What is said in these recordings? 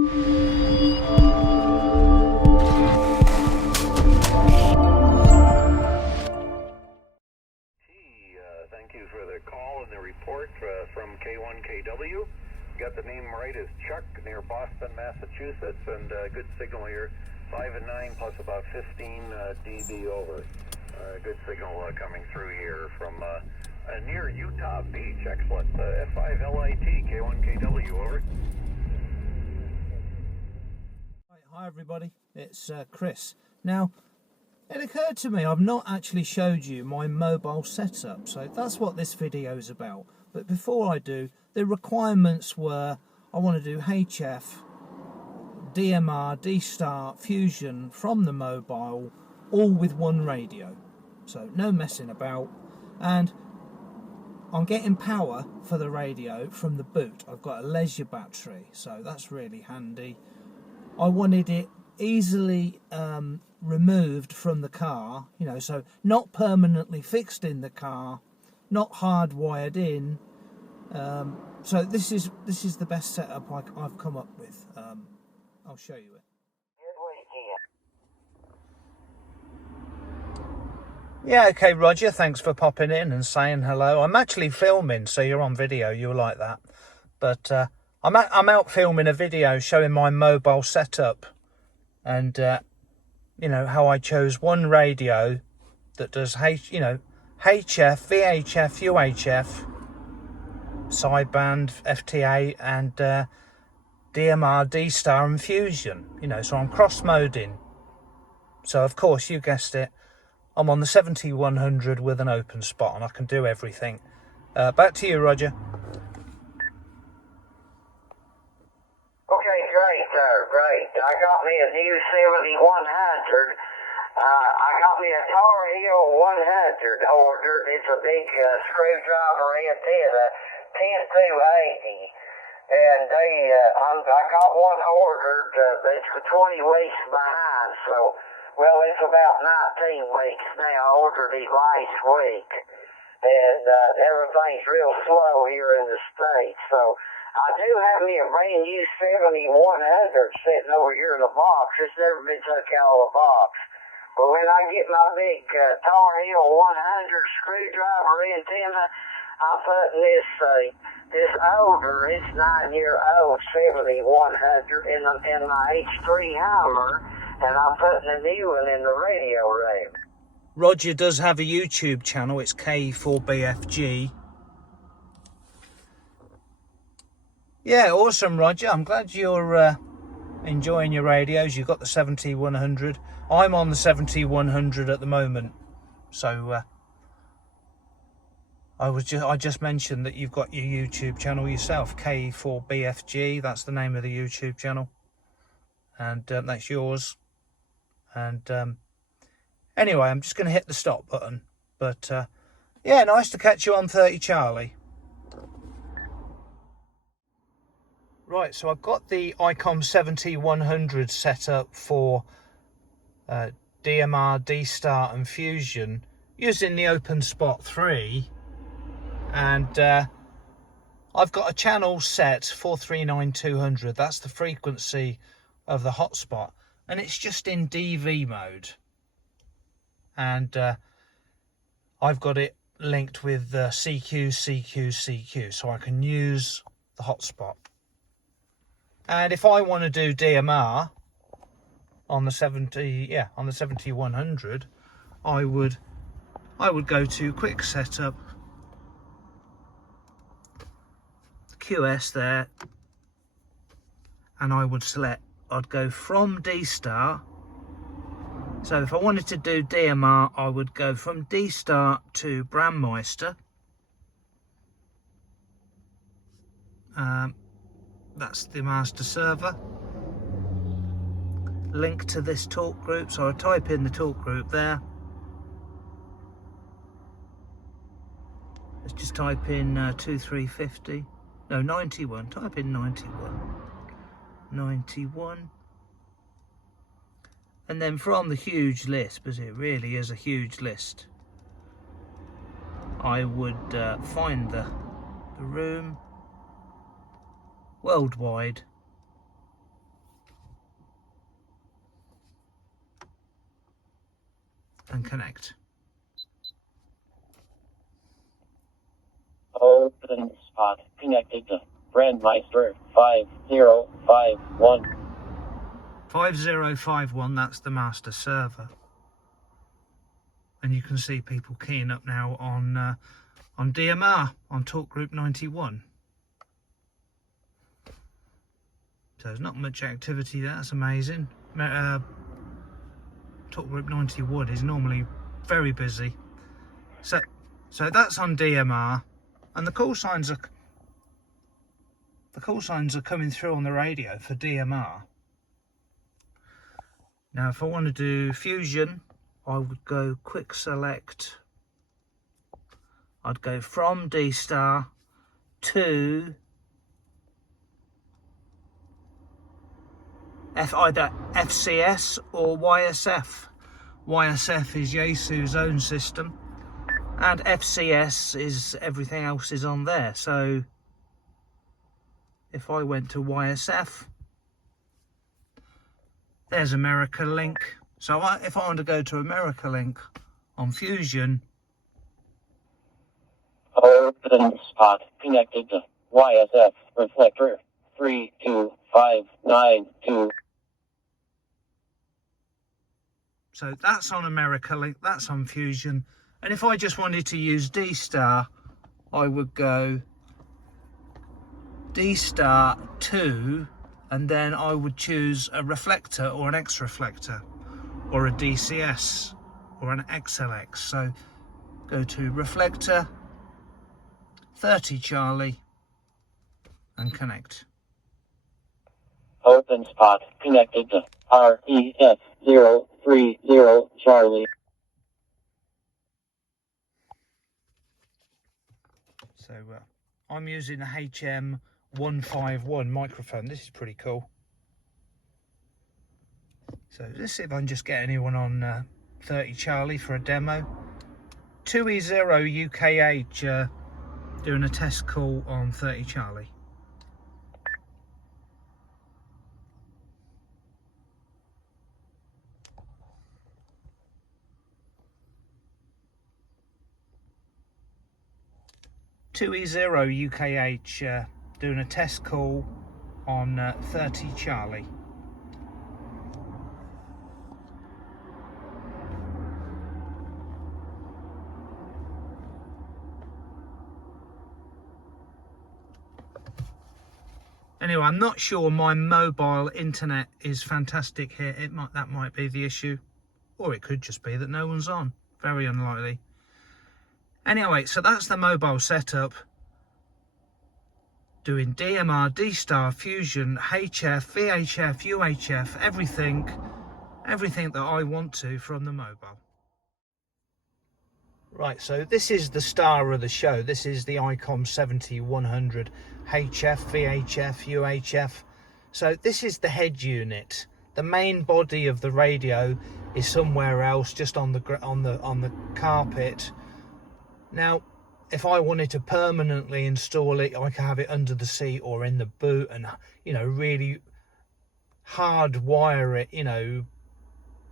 Thank you for the call and the report from K1KW. Got the name right as Chuck near Boston, Massachusetts, and good signal here, 5 and 9 plus about 15 dB over. Good signal coming through here from near Utah Beach. Excellent. F5LIT, K1KW, over. Hi everybody, it's Chris. Now, it occurred to me I've not actually showed you my mobile setup, so that's what this video is about. But before I do, the requirements were I want to do HF, DMR, Dstar, Fusion from the mobile, all with one radio. So no messing about. And I'm getting power for the radio from the boot. I've got a leisure battery, so that's really handy. I wanted it easily removed from the car, you know, so not permanently fixed in the car, not hardwired in. So this is the best setup I've come up with. I'll show you it. Yeah, okay, Roger, thanks for popping in and saying hello. I'm actually filming, so you're on video, you'll like that. But I'm out filming a video showing my mobile setup, and you know, how I chose one radio that does HF, VHF, UHF, sideband, FTA, and DMR, Dstar, and Fusion. You know, so I'm cross-moding. So of course, you guessed it, I'm on the 7100 with an open spot, and I can do everything. Back to you, Roger. Okay, great, sir, great. I got me a new 7100. I got me a Tar Heel 100 ordered. It's a big screwdriver antenna, 10280. And I got one ordered. It's 20 weeks behind, so, well, it's about 19 weeks now. I ordered it last week. And everything's real slow here in the States, so I do have me a brand new 7100 sitting over here in the box. It's never been took out of the box. But when I get my big Tar Heel 100 screwdriver antenna, I'm putting this older, it's 9-year-old 7100 in my H3 Hummer, and I'm putting a new one in the radio room. Roger does have a YouTube channel. It's K4BFG. Yeah, awesome, Roger. I'm glad you're enjoying your radios. You've got the 7100. I'm on the 7100 at the moment. So I just mentioned that you've got your YouTube channel yourself, K4BFG. That's the name of the YouTube channel, and that's yours. And anyway, I'm just going to hit the stop button. But yeah, nice to catch you on 30 Charlie. Right, so I've got the ICOM 7100 set up for DMR, Dstar and Fusion using the Open Spot 3. And I've got a channel set 439200. That's the frequency of the hotspot. And it's just in DV mode. And I've got it linked with CQ, so I can use the hotspot. And if I want to do DMR on the 7100, I would go to Quick Setup, QS there, and I would select. I'd go from Dstar. So if I wanted to do DMR, I would go from Dstar to Brandmeister. That's the master server. Link to this talk group, so I type in the talk group there. Let's just type in 2350. No, 91. Type in 91. 91. And then from the huge list, because it really is a huge list, I would find the room worldwide, and connect. Open spot connected to Brandmeister 5051. 5051, that's the master server. And you can see people keying up now on DMR, on Talk Group 91. So there's not much activity there, that's amazing. Talk Group 91 is normally very busy. So that's on DMR, and the call signs are coming through on the radio for DMR. Now if I want to do fusion, I would go quick select. I'd go from Dstar to either FCS or YSF. YSF is Yaesu's own system, and FCS is everything else is on there. So if I went to YSF, there's America Link. So if I want to go to America Link on Fusion, open spot connected to YSF reflector 32592. so that's on America Link, that's on Fusion. And if I just wanted to use Dstar, I would go Dstar 2, and then I would choose a reflector or an X reflector or a DCS or an XLX. So go to reflector 30 Charlie and connect. Open spot connected to REF 030 Charlie. So I'm using the HM151 microphone. This is pretty cool. So let's see if I can just get anyone on 30 Charlie for a demo. 2E0 UKH doing a test call on 30 Charlie. E0 UKH doing a test call on 30 Charlie. Anyway, I'm not sure my mobile internet is fantastic here. That might be the issue, or it could just be that no one's on. Very unlikely. Anyway, so that's the mobile setup. Doing DMR, Dstar, Fusion, HF, VHF, UHF, everything that I want to from the mobile. Right, so this is the star of the show. This is the ICOM 7100 HF, VHF, UHF. So this is the head unit. The main body of the radio is somewhere else, just on the carpet. Now, if I wanted to permanently install it, I could have it under the seat or in the boot, and really hardwire it,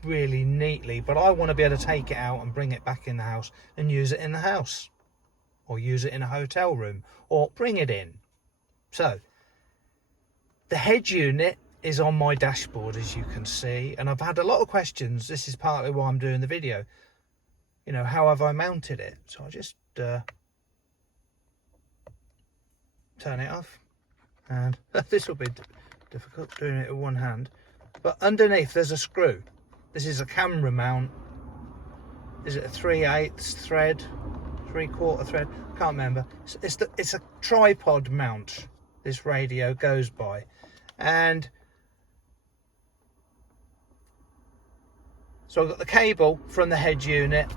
really neatly. But I want to be able to take it out and bring it back in the house and use it in the house, or use it in a hotel room, or bring it in. So the head unit is on my dashboard, as you can see, and I've had a lot of questions. This is partly why I'm doing the video. How have I mounted it? So I'll just turn it off, and this will be difficult doing it with one hand, but underneath there's a screw. This is a camera mount. Is it a 3/8 thread, 3/4 thread? Can't remember. It's a tripod mount this radio goes by, and so I've got the cable from the head unit.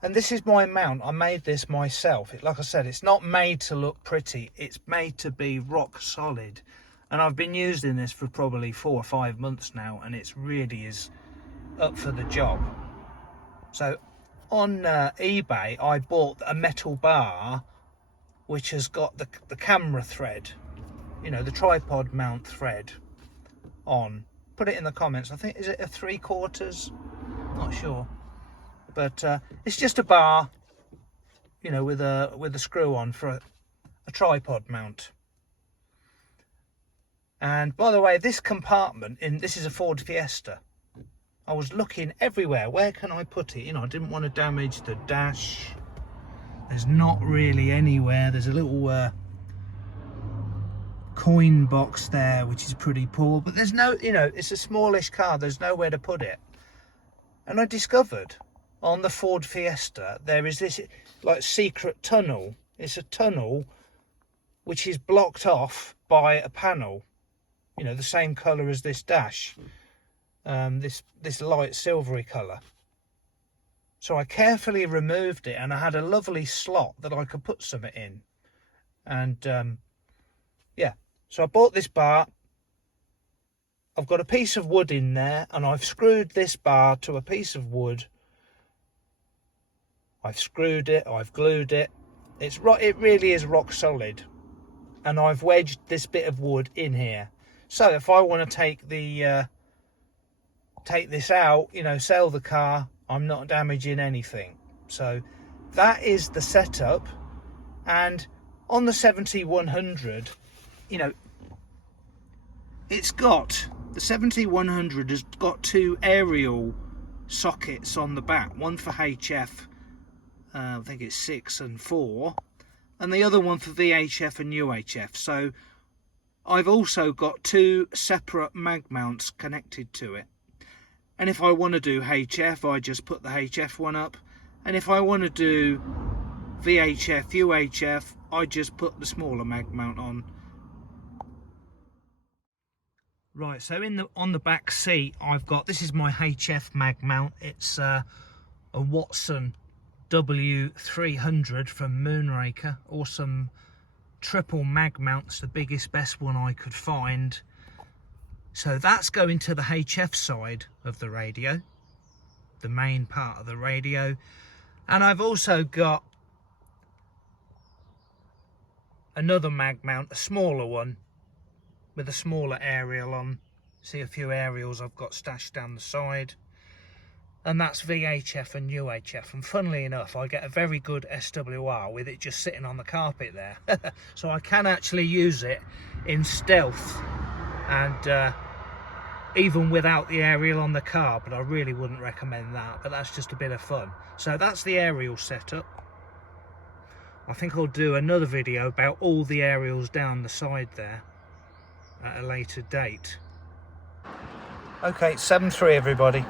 And this is my mount. I made this myself. Like I said, it's not made to look pretty. It's made to be rock solid. And I've been using this for probably 4 or 5 months now, and it really is up for the job. So on eBay, I bought a metal bar which has got the camera thread, the tripod mount thread on. Put it in the comments. I think, is it a 3/4? not sure. But it's just a bar, you know, with a screw on for a tripod mount. And by the way, this compartment this is a Ford Fiesta. I was looking everywhere. Where can I put it? You know, I didn't want to damage the dash. There's not really anywhere. There's a little coin box there, which is pretty poor. But there's no, you know, it's a smallish car. There's nowhere to put it. And I discovered on the Ford Fiesta, there is this like secret tunnel. It's a tunnel which is blocked off by a panel, you know, the same colour as this dash, this light silvery colour. So I carefully removed it, and I had a lovely slot that I could put something in. And yeah, so I bought this bar. I've got a piece of wood in there, and I've screwed this bar to a piece of wood. I've screwed it, I've glued it. It really is rock solid. And I've wedged this bit of wood in here. So if I want to take this out, you know, sell the car, I'm not damaging anything. So that is the setup. And on the 7100, you know, it's got, the 7100 has got two aerial sockets on the back, one for HF, I think it's 6 and 4, and the other one for VHF and UHF. So I've also got two separate mag mounts connected to it. And if I want to do HF, I just put the HF one up. And if I want to do VHF, UHF, I just put the smaller mag mount on. Right, so on the back seat, I've got, this is my HF mag mount. It's a Watson W300 from Moonraker. Awesome triple mag mounts, the biggest, best one I could find. So that's going to the HF side of the radio, the main part of the radio. And I've also got another mag mount, a smaller one, with a smaller aerial on. See a few aerials I've got stashed down the side. And that's VHF and UHF. And funnily enough, I get a very good SWR with it just sitting on the carpet there. So I can actually use it in stealth. And even without the aerial on the car, but I really wouldn't recommend that. But that's just a bit of fun. So that's the aerial setup. I think I'll do another video about all the aerials down the side there at a later date. Okay, 7.3 everybody.